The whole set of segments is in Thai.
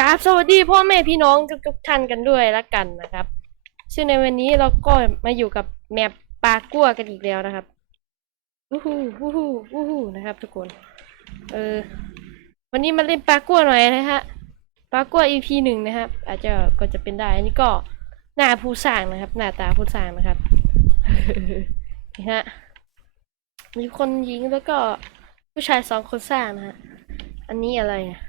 กราบสวัสดีพ่อแม่พี่น้องทุกๆท่านกันด้วยละกันนะครับ ซึ่งในวันนี้เราก็มาอยู่กับแมปปลากั้วกันอีกแล้วนะครับวู้ฮู้วู้ฮู้วู้ฮู้นะครับ ทุกคน เออ วันนี้มาเล่นปลากั้วหน่อยนะฮะปลากั้ว EP หนึ่งนะครับ อาจจะก็จะเป็นได้อันนี้ก็หน้าผู้สร้างนะครับ หน้าตาผู้สร้างนะครับนี่ฮะมีคนยิงแล้วก็ผู้ชายสองคนสร้างนะฮะอันนี้อะไรอะ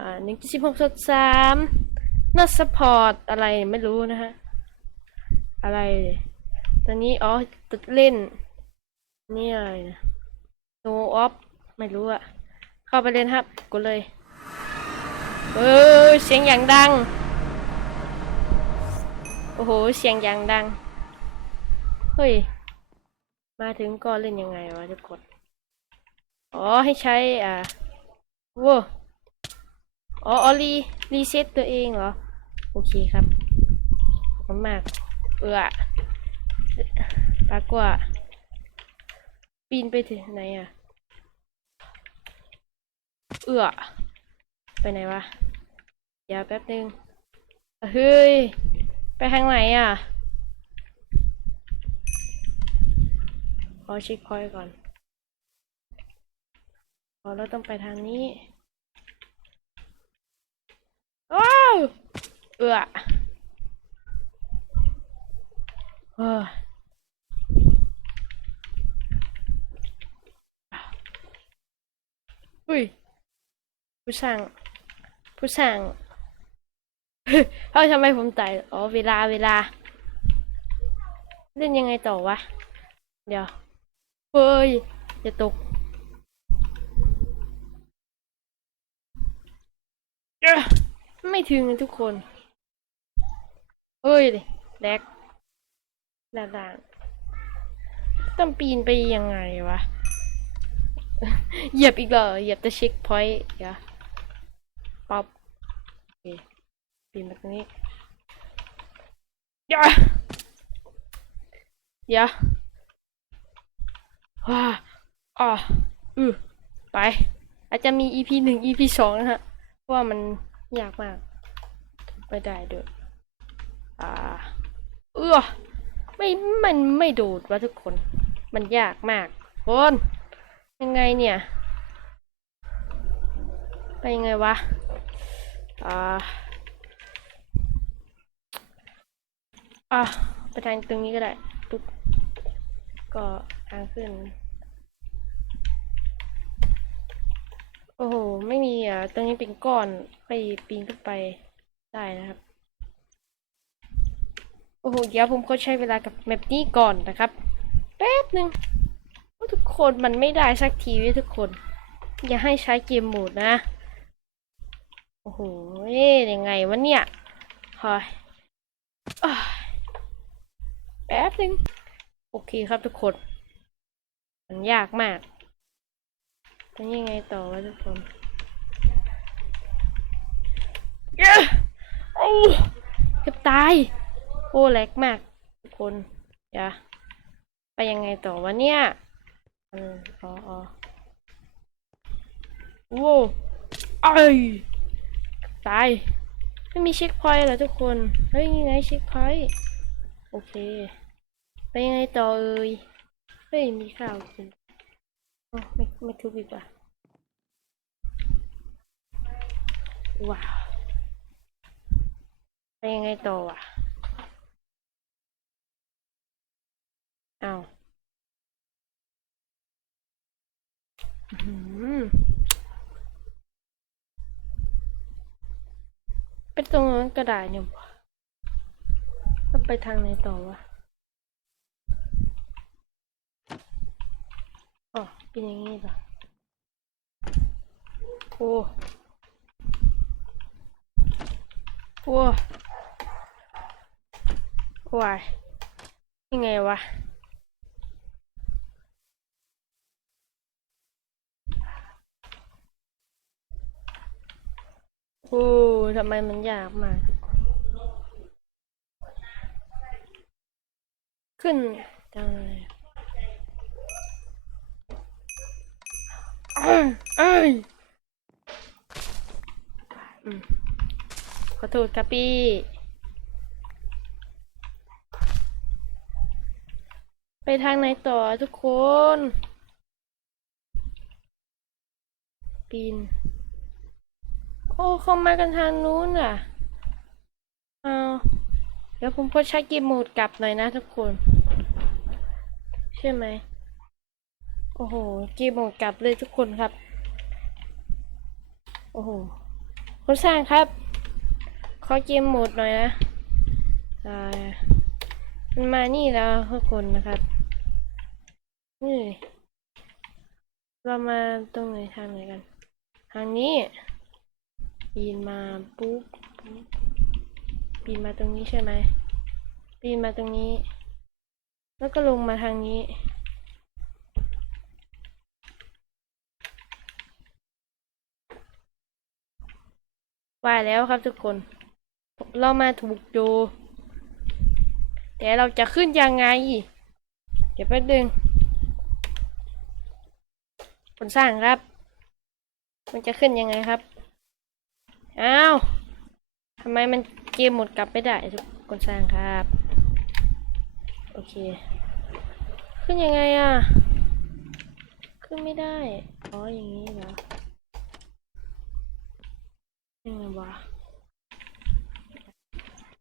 อ่าหนึ่งสิบหกดสามนัสปอร์ตอะไรไม่รู้นะฮะ อะไรตอนนี้อ๋อตัดเล่น นี่อะไรนะ no off ไม่รู้อะเข้าไปเล่นครับกดเลยเออเสียงอย่างดัง โอ้โห เสียงอย่างดัง เฮ้ย มาถึงก็เล่นยังไงวะจะกด อ๋อให้ใช้อ่าว้า อ๋อออรีรีเซ็ตตัวเองเหรอ โอเคครับ ขอบคุณมาก เอือปากว่า ปีนไปถึงไหนอะ เอือไปไหนวะ เดี๋ยวแป๊บนึง เฮ้ย ไปทางไหนอะ ขอเช็คพอยก่อน อ๋อเราต้องไปทางนี้ ว้าวเอือเอออุ้ย ผู้สร้างผู้สร้างเฮ้ยทำไมผมตายอ๋อ เวลา เวลา เล่นยังไงต่อวะ เดี๋ยว เฮ้ย จะตกเอ้อ ไม่ถึงทุกคน เฮ้ยแดกลาล่าง ต้องปีนไปยังไงวะ เหยียบอีกเหรอ เหยียบแต่เช็คพอยต์เดี๋ยวป๊อปโอเคปีนมาตรงนี้อย่าอย่าว้าอ๋ออือไป อาจจะมี EP หนึ่ง EP สองนะฮะเพราะว่ามันยากมาก ไม่ได้ด้ออ่า เออไม่มันไม่โดดวะทุกคน มันยากมากคนยังไงเนี่ย ไปยังไงวะ อ่า อะไปทางตรงนี้ก็ได้ปุ๊บก็ทางขึ้น โอ้โห ไม่มีอะ ตรงนี้เป็นก้อน ไปปีนขึ้นไป ได้นะครับ โอ้โห เดี๋ยวผมก็ใช้เวลากับแมปนี้ก่อนนะครับ แป๊บหนึ่งว่าทุกคนมันไม่ได้สักทีเว้ยทุกคน อย่าให้ใช้เกมโหมดนะ โอ้โหเอ๊ยยังไงวะเนี่ยเฮ้ยอ้ายแป๊บหนึ่งโอเคครับทุกคน มันยากมากจะยังไงต่อวะทุกคนเย้โอ้ เกือบตาย โอ้แหลกมากทุกคนเดี๋ยวไปยังไงต่อวะเนี่ยอืมอ๋ออ๋อโว้ไอ้ยตาย ไม่มีเช็คพอยต์เหรอทุกคน เฮ้ยยังไงเช็คพอยต์ โอเค ไปยังไงต่อเอ่ย เฮ้ย มีข้าวกินอ๋อไม่ไม่ทุบอีกว่ะว้าว ไปยังไงต่ออะอ้าวอื้อหือไปตรงนั้นก็ได้เนี่ยวะแล้วไปทางไหนต่อวะอ๋อเป็นอย่างนี้เหรอโอ้โอ้ วายยังไงวะโอ้ทำไมมันยากมาก ขึ้นจังเลยเอ้ยเอ้ยอืมขอโทษครับพี่ ไปทางไหนต่อทุกคน ปีน โอ้เขามากันทางนู้นอะเอาเดี๋ยวผมก็ใช้กีโหมดกลับหน่อยนะทุกคน ใช่ไหม โอ้โห กีโหมดกลับเลยทุกคนครับ โอ้โหคนสร้างครับ ขอเกมโหมดหน่อยนะอ่ามันมานี่แล้วทุกคนนะครับ นี่ เรามาตรงไหนทางไหนกัน ทางนี้ปีนมาปุ๊บปีนมาตรงนี้ใช่ไหมปีนมาตรงนี้ แล้วก็ลงมาทางนี้ว่าแล้วครับทุกคน เรามาถูกดูแต่เราจะขึ้นยังไง เดี๋ยวแป๊บนึง คนสร้างครับ มันจะขึ้นยังไงครับ อ้าวทำไมมันเกมหมดกลับไม่ได้ทุกคนสร้างครับ โอเค ขึ้นยังไงอะ ขึ้นไม่ได้ อ๋อ อย่างนี้เหรอยังไงวะ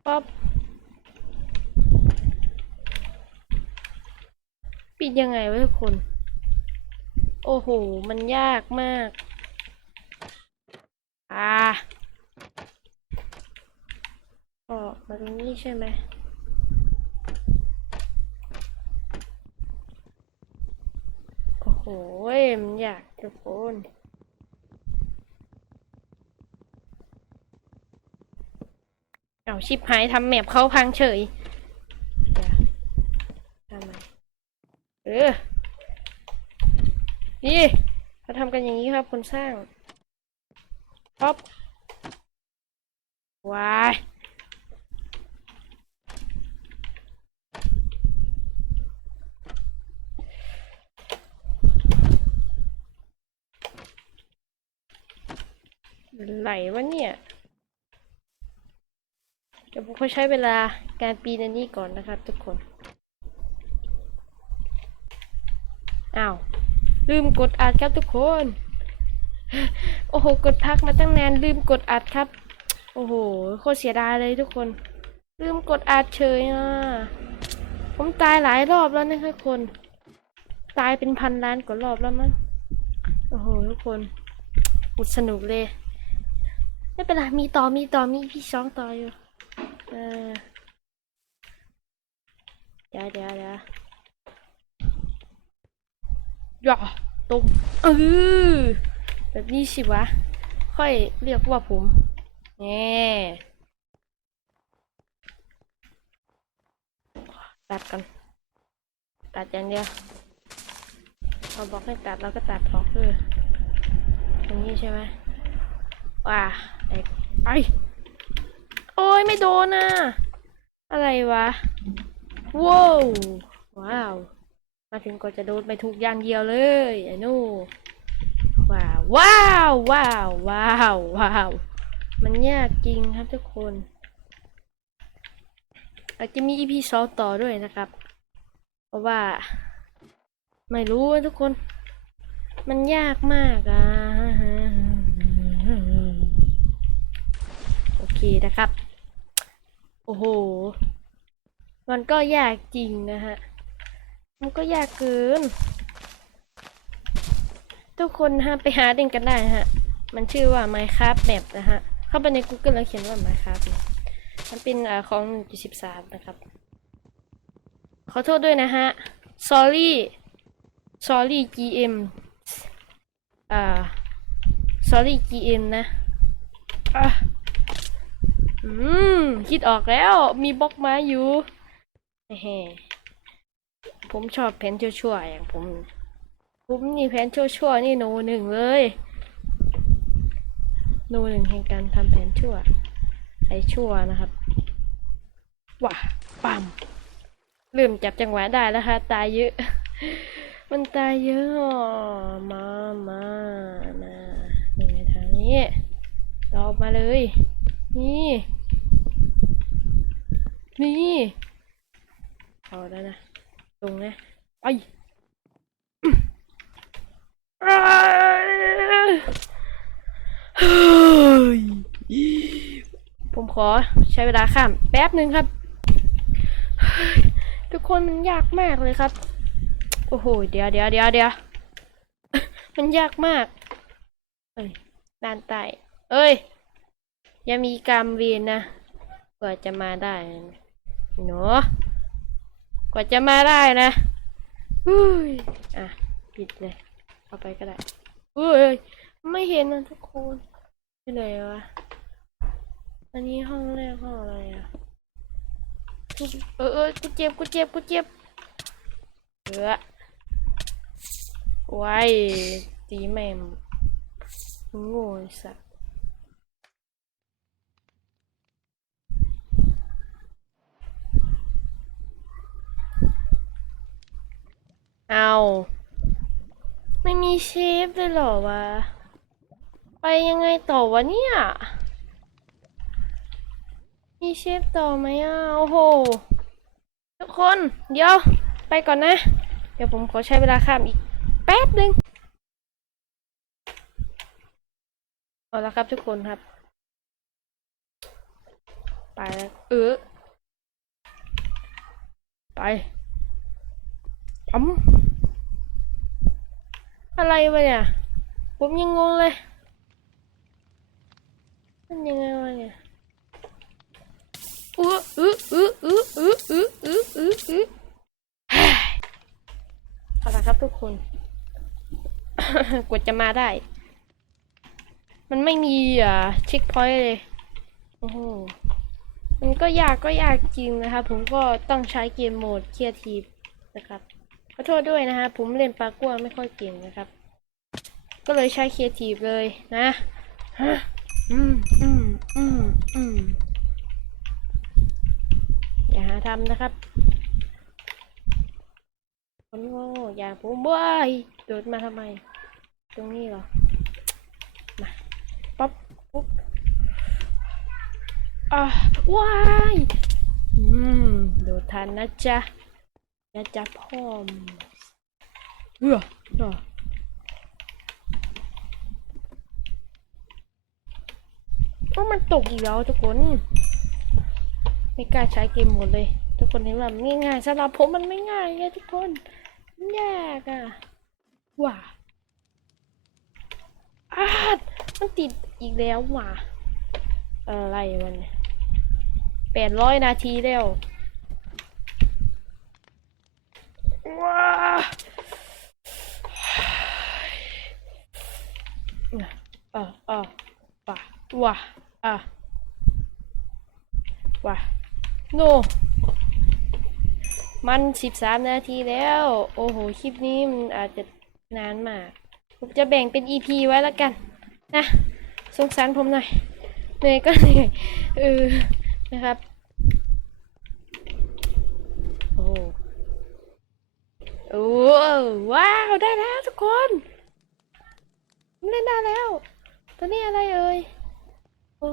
ป๊อปปิดยังไงวะทุกคน โอ้โห มันยากมาก อ่าออกมาตรงนี้ใช่ไหมโอ้โห มันยากทุกคนเอาชิปหายทำแมปเขาพังเฉยทำไมเออ นี่เขาทำกันอย่างนี้ครับคนสร้างป๊อปวายไหลวะเนี่ยเดี๋ยวผมขอใช้เวลาการปีนอันนี้ก่อนนะครับทุกคน อ้าว ลืมกดอัดครับทุกคน โอ้โห กดพักมาตั้งนานลืมกดอัดครับ โอ้โห โคตรเสียดายเลยทุกคน ลืมกดอัดเฉยอะ ผมตายหลายรอบแล้วนะครับคน ตายเป็นพันล้านกว่ารอบแล้วมั้ง โอ้โห ทุกคนอุดสนุกเลย ไม่เป็นไร มีต่อ มีต่อ มีพี่สองต่ออยู่ เออเดี๋ยวเดี๋ยวเดี๋ยว ย่าตรงเออแบบนี้สิวะ ค่อยเรียกว่าผมแง่ตัดกัน ตัดอย่างเดียวเราบอกให้ตัดเราก็ตัดออกเลยตรงนี้ใช่ไหมว้าไอ้ไปโอ้ยไม่โดนอะ อะไรวะ ว้าวว้าว มาถึงก็จะโดนไปทุกอย่างเดียวเลยไอ้นูว้าวว้าวว้าวว้าวว้าวมันยากจริงครับทุกคนอาจจะมี EP สองต่อด้วยนะครับ เพราะว่า ไม่รู้ทุกคน มันยากมากอะโอเคนะครับ โอ้โห มันก็ยากจริงนะฮะ มันก็ยากเกิน ทุกคนฮะไปหาเด่นกันได้ฮะ มันชื่อว่า Minecraft Map นะฮะ เข้าไปใน Google แล้วเขียนว่า Minecraft มันเป็นอของ 1.13 นะครับ ขอโทษด้วยนะฮะ sorry sorry GM อ่า sorry GM นะอะอืม คิดออกแล้ว มีบล็อกไม้อยู่แฮ่ ผมชอบแผนชั่วๆอย่างผมผมนี่แผนชั่วๆนี่โนหนึ่งเลยโนหนึ่งแห่งการทำแผนชั่วไอชั่วนะครับว้าปั๊มเริ่มจับจังหวะได้แล้วค่ะตายเยอะ มันตายเยอะมามามาหนึ่งในทางนี้ตอบมาเลย นี่ นี่เอแล้วนะ ตรงนะไปอ้ายเฮ้ยผมขอใช้เวลาข้ามแป๊บหนึ่งครับ ทุกคนมันยากมากเลยครับ โอ้โห เดี๋ยวเดี๋ยวเดี๋ยวเดี๋ยวมันยากมาก เอ้ยด้านใต้เอ้ยย่ามีกรรมเวรนนะกว่าจะมาได้นะหนูก ว่าจะมาได้นะอุ้ยอะปิดเลยเอาไปก็ได้อุ้ยไม่เห็นนะทุกคนที่ไหนวะอันนี้ห้องแรกห้องอะไรอะทุกเออเออกูเจ็บกูเจ็บกูเจ็บเออไว้ตีแม่มโง่ไอ้สัส เอาไม่มีเชฟเลยเหรอวะ ไปยังไงต่อวะเนี่ย มีเชฟต่อไหมอะ โอ้โห ทุกคน เดี๋ยว ไปก่อนนะ เดี๋ยวผมขอใช้เวลาข้ามอีกแป๊บหนึ่งเอาละครับทุกคนครับ ไปแล้วเออไปปั๊ม อะไรวะเนี่ย ผมยังงงเลยมันยังไงวะเนี่ยอื้ออื้ออื้ออื้ออื้ออื้ออื้ออื้ออื้อเฮ้ยเอาละครับทุกคน กว่าจะมาได้ มันไม่มีอ่าเช็คพอยต์เลย โอ้โห มันก็ยากก็ยากจริงนะครับ ผมก็ต้องใช้เกมโหมดเครียทีฟนะครับ ขอโทษด้วยนะฮะผมเล่นปลากัวไม่ค่อยเก่งนะครับ ก็เลยใช้ครีเอทีฟเลยนะฮะอืมอืมอืมอืมอย่าหาทำนะครับคนโง่อย่าผมบ้ายโดดมาทำไม ตรงนี้เหรอ มาป๊อปปุ๊บอะว้าย อืม โดดทันนะจ๊ะ นะจ๊ะพ่อมเฮ้อเฮ้อก็มันตกอีกแล้วทุกคน ไม่กล้าใช้เกมหมดเลย ทุกคนเห็นว่ามันง่ายๆสำหรับผมมันไม่ง่ายไงทุกคนยากอะว้าอาดมันติดอีกแล้วว่ะอะไรมันแปดร้อยนาทีแล้วาอะอะว่ะ ว่ะอะว่ะโนมันสิบสามนาทีแล้ว โอ้โห คลิปนี้มันอาจจะนานมาก ผมจะแบ่งเป็น EP ไว้แล้วกัน นะ สงสารผมหน่อยเหนื่อยก็เหนื่อยเออนะครับ โอ้โอ้ว้าว ได้แล้วทุกคน เล่นได้แล้ว ตัวนี้อะไรเอ่ย โอ้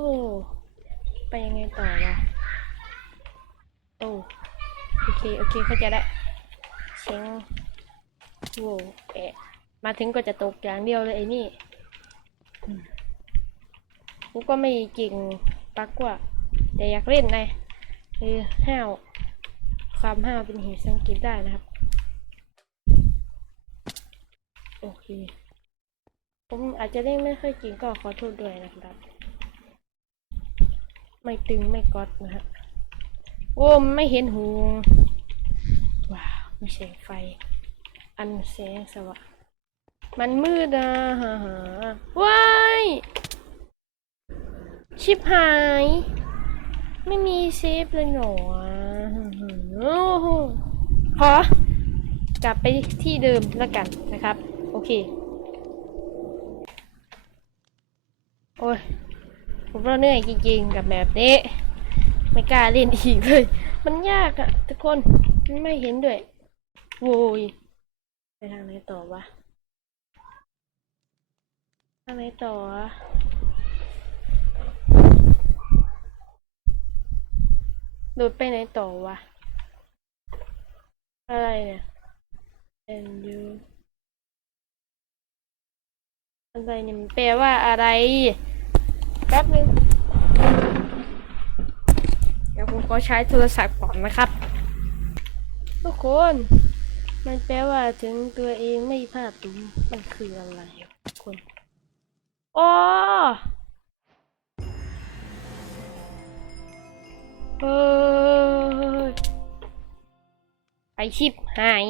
ไปยังไงต่อวะโอ้ โอเค โอเคเข้าใจแล้วเสียงโว้แอะมาถึงก็จะตกอย่างเดียวเลยไอ้นี่กูก็ไม่เก่งปักว่า แต่อยากเล่นไงเออห้าว ความห้าวเป็นเหตุสังเกตได้นะครับ โอเค ผมอาจจะเล่นไม่ค่อยเก่งก็ขอโทษด้วยนะครับ ไม่ตึงไม่ก๊อตนะฮะโอ้ไม่เห็นหูว้าวไม่ใช่ไฟ อันแสงสว่างมันมืดอะฮ่าฮ่าว้ายชิบหาย ไม่มีเซฟเลยหรอโอ้โหขอกลับไปที่เดิมแล้วกันนะครับ โอเค โอ้ย ผมเราเหนื่อยจริงๆกับแบบนี้ ไม่กล้าเล่นอีกเลย มันยากอะทุกคนไม่เห็นด้วยโว้ยไปทางไหนต่อวะทางไหนต่อโดดไปไหนต่อวะ อะไรเนี่ย and you อะไรเนี่ยแปลว่าอะไร ป๊บนึง เดี๋ยวผมขอใช้โทรศัพท์ก่อนนะครับ ทุกคน มันแปลว่าถึงตัวเองไม่พลาดตุมมันคืออะไรทุกคนอ๋อเฮ้ยไอชิปหาย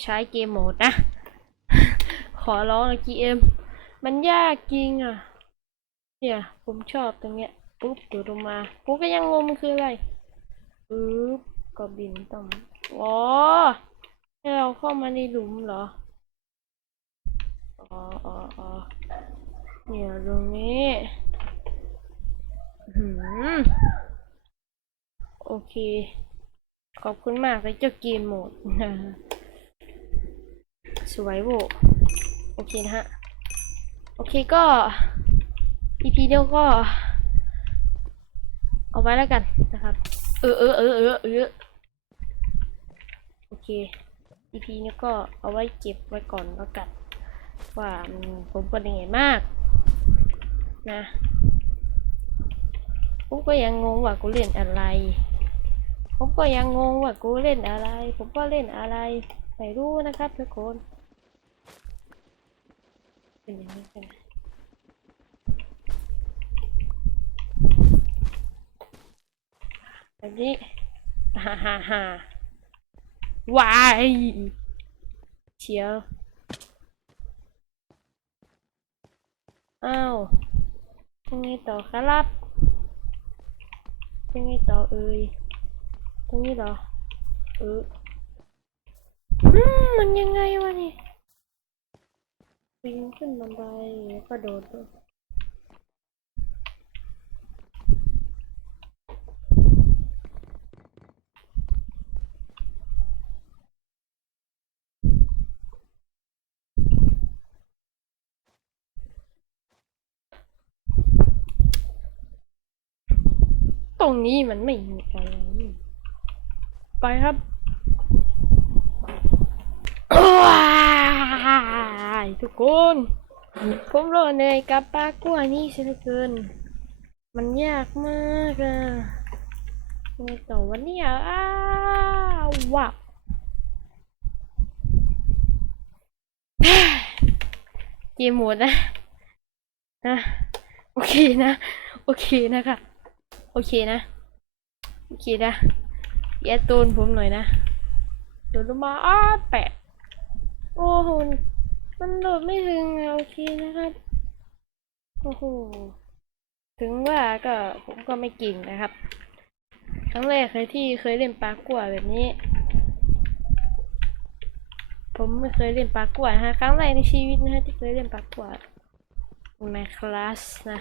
ใช้เกมโหมดนะข อร้องนะกีเอ็มมันยากจริงอะ เนี่ย ผมชอบตรงเนี้ยปุ๊บเดี๋ยวลงมาปุ๊บก็ยังงงมันคืออะไรปุ๊บก็บินต่ำอ๋อให้เราเข้ามาในหลุมเหรออ๋ออ๋อออเนี่ยตรงนี้อื้อหืมโอเค ขอบคุณมากเลยเจ้าเกมโหมดสวยโว โอเคนะฮะ โอเคก็ EP เดียวก็ เอาไว้แล้วกันนะครับ เออเออเออเออเออโอเค EP นี้ก็เอาไว้เก็บไว้ก่อนแล้วกันว่าผมเป็นยังไงมาก นะผมก็ยังงงว่ากูเล่นอะไร ผมก็ยังงงว่ากูเล่นอะไร ผมก็เล่นอะไร ไม่รู้นะครับทุกคน เป็นอย่างนี้กันนะแบบนี้ฮ่าฮ่าฮ่าวายเชียวอ้าวยังไงต่อครับยังไงต่อเอ่ยตรงนี้เหรอเอออืมมันยังไงวะนี่ ปีนขึ้นบันไดแล้วก็โดดด้วยตรงนี้มันไม่มีอะไรไปครับายทุกคน ผมรอเหนื่อยกับปลากัวนี่เสียเหลือเกิน มันยากมากอะไงต่อวันนี้อะอ้าวว้าวเกมหมดนะนะโอเคนะ โอเคนะคะโอเคนะ โอเคนะอย่าโตนผมหน่อยนะโดดลงมาอ้าแปะ โอ้โห มันโดดไม่ถึงโอเคนะครับ โอ้โห ถึงว่าก็ผมก็ไม่เก่งนะครับ ครั้งแรกเคยที่เคยเล่นปลากัวแบบนี้ ผมไม่เคยเล่นปลากัวนะฮะ ครั้งแรกในชีวิตนะฮะที่เคยเล่นปลากัวในคลาสนะ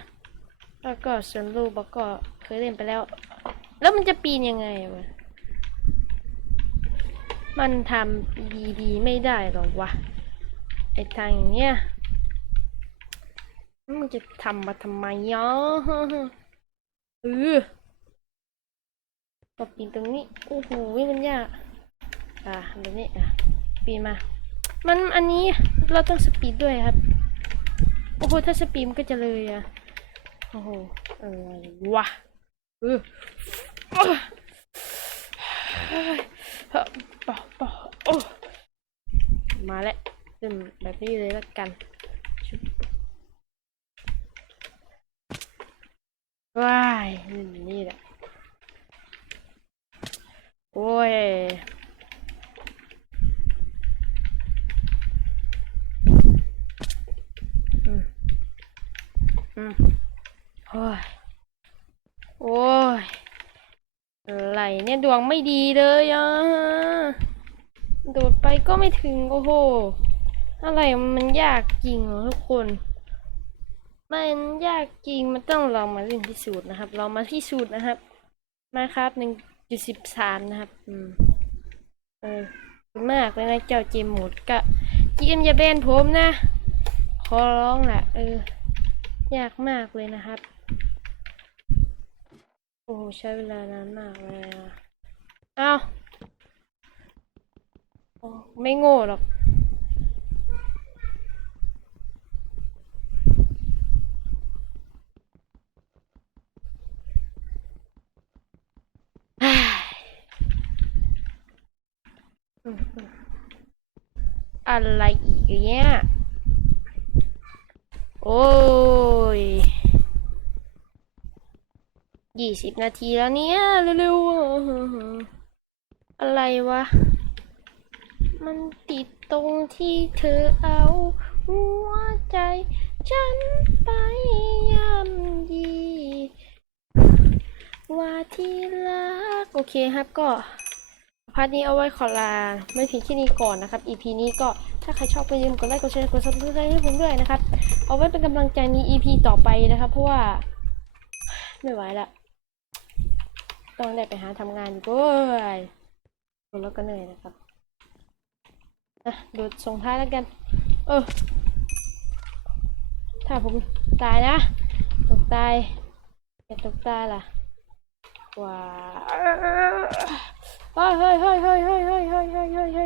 แล้วก็ส่วนรูปก็เคยเล่นไปแล้ว แล้วมันจะปีนยังไงวะ มันทำดีๆไม่ได้หรอวะ ไอทางอย่างเงี้ยมึงจะทำมาทำไมยะเออมาปีนตรงนี้ โอ้โหมันยาก อะแบบนี้อะปีนมา มันอันนี้เราต้องสปีดด้วยครับ โอ้โห ถ้าสปีดมันก็จะเลยอะ โอ้โห เออวะเออ เอ้ยเฮ้ยเฮ้ยปะปะโอ้มาแล้วขึ้นแบบนี้เลยละกันว้ายนี่แหละโอ้ย อืม อืม โอ้ย โอ้ย อะไร เนี่ยดวงไม่ดีเลยอะโดดไปก็ไม่ถึงโอ้โห อะไรมันยากจริงเหรอทุกคน มันยากจริงมันต้องลองมาเล่นพิสูจน์นะครับ เรามาพิสูจน์นะครับมาครับหนึ่งจุดสิบสามนะครับ อืมเออมากเลยนะเจ้าเจมหมดกะเจมอย่าแบนผมนะ ขอร้องแหละเออ ยากมากเลยนะครับ โอ้โหใช้เวลานานมากเลยอะเอาวไม่โง่หรอก อ้ายอืมอืมอะไรอีกเนี่ย โอ้ย ยี่สิบนาทีแล้วเนี่ย เร็วๆอะอะไรวะ มันติดตรงที่เธอเอา หัวใจ ฉันไปย่ำยี ว่าที่รัก โอเคครับก็พาร์ทนี้เอาไว้ขอลา ไม่เพียงแค่นี้ก่อนนะครับ EP นี้ก็ถ้าใครชอบก็อย่าลืมกดไลค์กดแชร์กดซับสไครต์ให้ผมด้วยนะครับ เอาไว้เป็นกำลังใจใน EP ต่อไปนะครับ เพราะว่า ไม่ไหวละ ต้องได้ไปหาทำงานอยู่ก้ยดูแล้วก็เหนื่อยนะครับนะดูส่งท้ายแล้วกัน เออ ถ้าผมตายนะ ตกตายอย่าตกตายล่ะว้าเฮ้ยเฮ้ยเฮ้ยเฮ้ยเฮ้ยเฮ้ยเฮ้ย